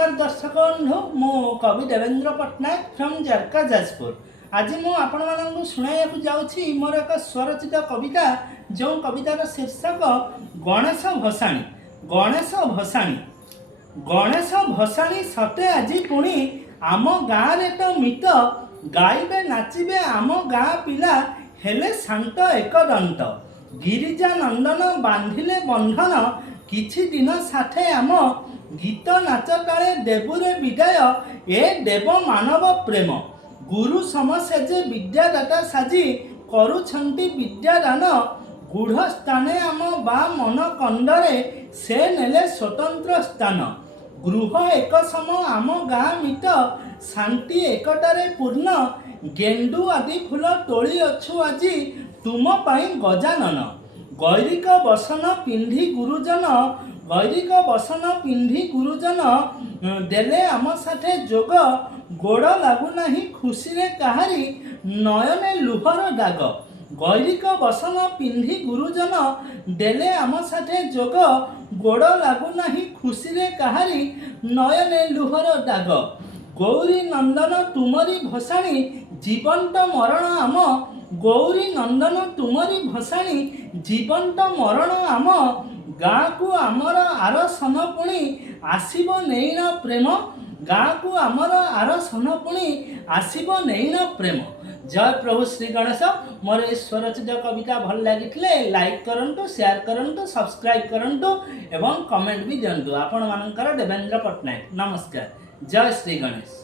नमस्कार दर्शक बंधु मु कवि देवेंद्र पट्टनायक फ्रॉम जरका जाजपुर। आज मु आपण मानू शुणाइया जाऊँगी मोर एक स्वरचित कविता जो कवितार शीर्षक गणेश भसाणी। गणेश भसाणी गणेश भसाणी सते आज पुणी आम गाँव तो मित गाइबे नाचिबे आम गाँ पिला हेले शांत एकदंत गिरिजा नंदन बांधिले बंधन किछि दिन साथे आम गीत नाच ताले देबुरे विदाय ए देव मानव प्रेम गुरु समसेजे विद्यादाता साजी करुछंती विद्यादान गूढ़ स्थाने आम बा मन कंदरे से नेले स्वतंत्र स्थान गृह एक सम आम गाँ मित शांति एकटारे पूर्ण गेंडू आदि फूल तोली अछु आजी तुम पाई गजानन गैरिक बसन पिंधी गुरुजन गैरिक बसन पिंधी गुरुजन देले आम साथे जोग गोड़ लागुना खुशी रे कहारी नयने लुहर दाग गैरिक बसन पिंधी गुरुजन देले आम साथे जोग गोड़ लागुना खुशी रे कहारी नयने लुहर दाग गौरी नंदन तुमरी भसाणी जीवंत मरण आम गौरी नंदन तुमरी भसाणी जीवंत मरण आम गाँ को आमर आर सन पुणी आसब नैन प्रेम गाँ को आमर आर सन पुणी आसब नैन प्रेम। जय प्रभु श्री गणेश। मोर ए स्वरचित कविता भल लगी लाइक करंतु शेयर करंतु सब्सक्राइब करंतु एवं कमेंट भी दिंतु। आपण मानकर देवेंद्र पट्टनायक। नमस्कार। जय श्री गणेश।